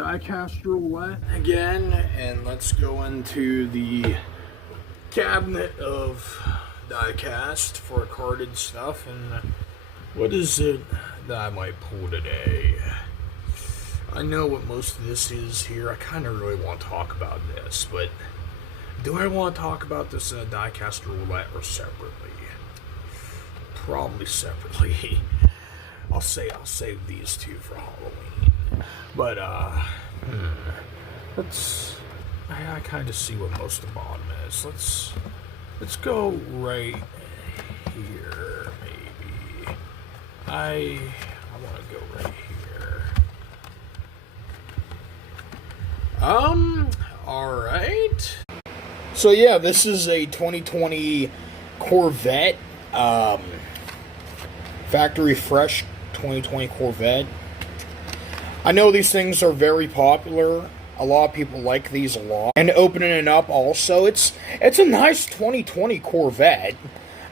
diecast roulette again, and let's go into the cabinet of diecast for carded stuff. And what is it that I might pull today? I know what most of this is here. I kind of really want to talk about this, but do I want to talk about this diecast roulette or separately? Probably separately. I'll save these two for Halloween. But I kind of see what most of the bottom is. Let's go right here, maybe. I want to go right here. Alright. So yeah, this is a 2020 Corvette, factory fresh 2020 Corvette. I know these things are very popular. A lot of people like these a lot. And opening it up also, it's a nice 2020 Corvette.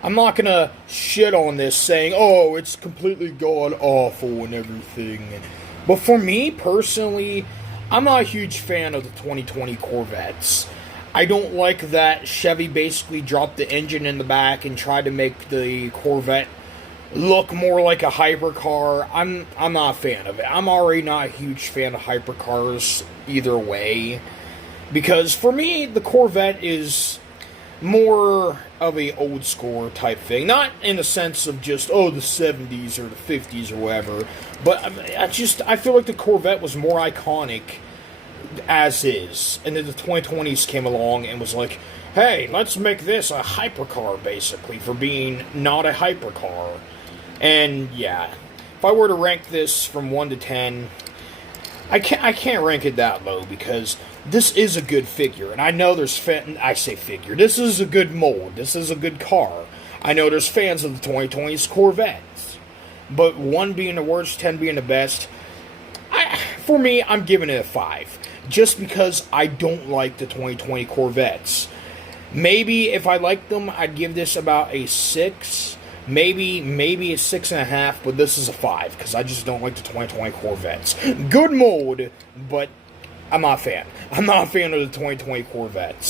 I'm not gonna shit on this saying, oh, it's completely god awful and everything. But for me personally, I'm not a huge fan of the 2020 Corvettes. I don't like that Chevy basically dropped the engine in the back and tried to make the Corvette look more like a hypercar. I'm not a fan of it. I'm already not a huge fan of hypercars either way. Because for me, the Corvette is more of a old school type thing. Not in the sense of just, oh, the 70s or the 50s or whatever. But I feel like the Corvette was more iconic as is. And then the 2020s came along and was like, hey, let's make this a hypercar, basically, for being not a hypercar. And, yeah, if I were to rank this from 1 to 10, I can't rank it that low, because this is a good figure. And I know there's this is a good mold. This is a good car. I know there's fans of the 2020s Corvettes. But 1 being the worst, 10 being the best, for me, I'm giving it a 5. Just because I don't like the 2020 Corvettes. Maybe if I liked them, I'd give this about a 6. Maybe a 6.5, but this is a 5, because I just don't like the 2020 Corvettes. Good mold, but I'm not a fan. I'm not a fan of the 2020 Corvettes.